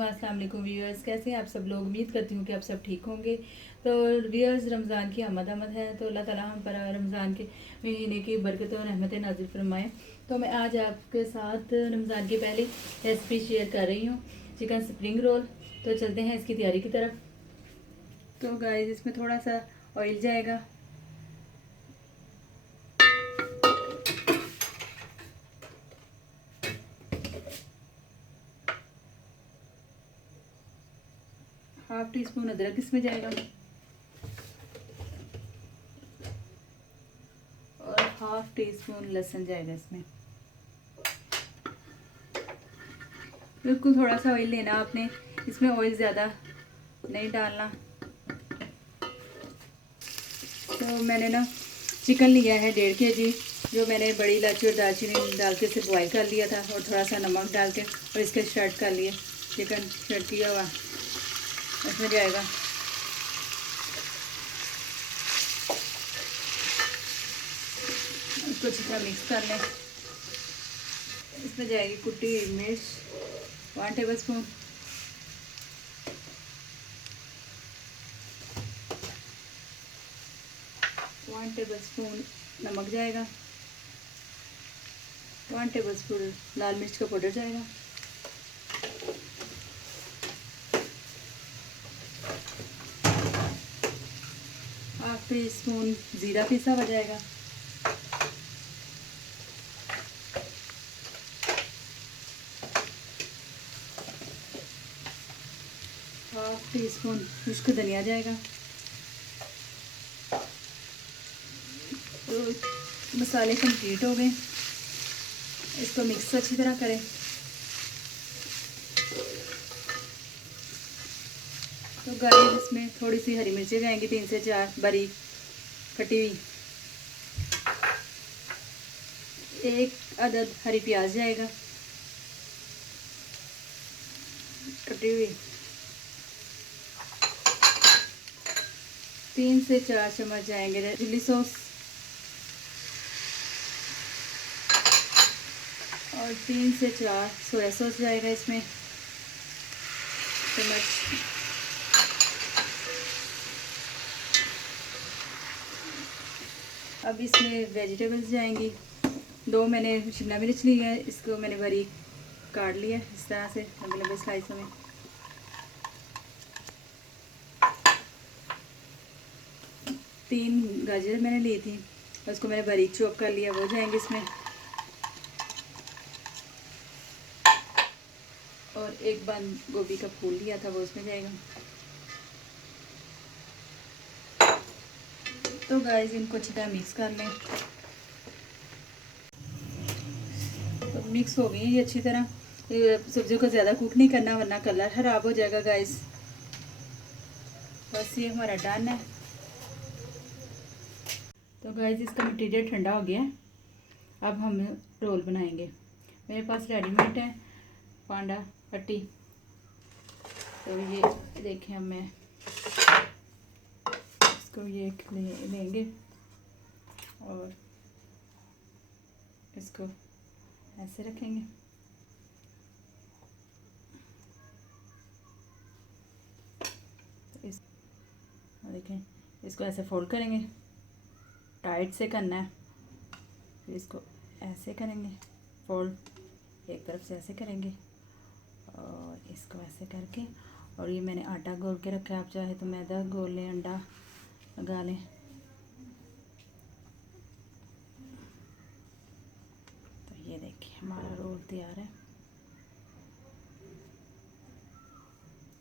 अस्सलाम वालेकुम व्यूअर्स, कैसे हैं आप सब लोग। उम्मीद करती हूँ कि आप सब ठीक होंगे। तो व्यूअर्स, रमज़ान की आमद है, तो अल्लाह ताला हम पर रमज़ान के महीने की बरकत और रहमत नाजिल फरमाएँ। तो मैं आज आपके साथ रमज़ान की पहली रेसिपी शेयर कर रही हूँ, चिकन स्प्रिंग रोल। तो चलते हैं इसकी तैयारी की तरफ। तो गाइस, इसमें थोड़ा सा ऑयल जाएगा। हाफ टी स्पून अदरक इसमें जाएगा और हाफ टी स्पून लहसुन जाएगा इसमें। बिल्कुल थोड़ा सा ऑयल लेना आपने, इसमें ऑयल ज़्यादा नहीं डालना। तो मैंने ना चिकन लिया है 1.5 kg, जो मैंने बड़ी इलायची और दालचीनी डाल के इसे बॉयल कर लिया था, और थोड़ा सा नमक डाल के और इसके शर्ट कर लिए। चिकन शर्ट किया हुआ इसमें जाएगा। इसको अच्छी तरह मिक्स कर लें। इसमें जाएगी कुटी हुई मिर्च 1 टेबलस्पून, नमक जाएगा, 1 टेबलस्पून लाल मिर्च का पाउडर जाएगा, हाफ टी स्पून ज़ीरा पिसा हुआ जाएगा, हाफ टी स्पून खुश्क धनिया जाएगा। तो मसाले कंप्लीट हो गए। इसको मिक्स अच्छी तरह करें। तो गाइस, इसमें थोड़ी सी हरी मिर्चें जाएंगी, 3 से 4 बारीक कटी हुई, 1 अदद हरी प्याज जाएगा कटी हुई, 3 से 4 चम्मच जाएंगे चिल्ली सॉस, और 3 से 4 सोया सॉस जाएगा इसमें चम्मच। अब इसमें वेजिटेबल्स जाएंगी। 2 मैंने शिमला मिर्च ली है, इसको मैंने बारीक काट लिया इस तरह से लंबे लंबे स्लाइसों में। तीन गाजर मैंने ली थी, उसको मैंने बारीक चॉप कर लिया, वो जाएंगे इसमें। और 1 बंद गोभी का फूल लिया था, वो उसमें जाएगा। तो गाइस, इनको अच्छी तरह मिक्स कर लें। तो मिक्स हो गई ये अच्छी तरह। सब्जियों को ज़्यादा कुक नहीं करना, वरना कलर ख़राब हो जाएगा गाइस। बस ये हमारा डन है। तो गाइस, इसका मटीरियल ठंडा हो गया है। अब हम रोल बनाएंगे। मेरे पास रेडीमेड है पांडा पट्टी। तो ये देखें, अब मैं इसको ये लेंगे और इसको ऐसे रखेंगे। इस देखें, इसको ऐसे फोल्ड करेंगे, टाइट से करना है। फिर इसको ऐसे करेंगे फोल्ड, एक तरफ से ऐसे करेंगे और इसको ऐसे करके, और ये मैंने आटा घोल के रखा है। आप चाहे तो मैदा घोल लें, अंडा लगा लें। तो ये देखिए, हमारा रोल तैयार है।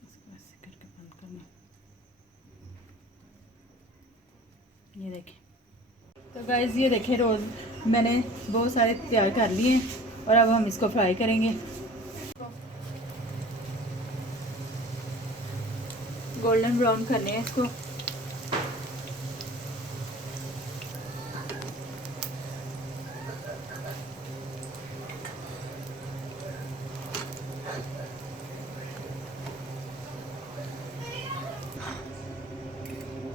इसको ऐसे करके बंद करना। ये देखिए। तो गाइस, ये देखिए, रोल मैंने बहुत सारे तैयार कर लिए हैं, और अब हम इसको फ्राई करेंगे। गोल्डन ब्राउन करने हैं इसको।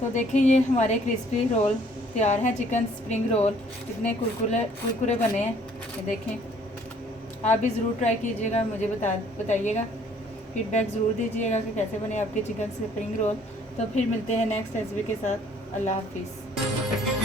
तो देखिए ये हमारे क्रिस्पी रोल तैयार हैं, चिकन स्प्रिंग रोल। कितने कुरकुरे बने हैं, ये देखें। आप भी ज़रूर ट्राई कीजिएगा, मुझे बताइएगा, फीडबैक ज़रूर दीजिएगा कि कैसे बने आपके चिकन स्प्रिंग रोल। तो फिर मिलते हैं नेक्स्ट रेसिपी के साथ। अल्लाह हाफिज़।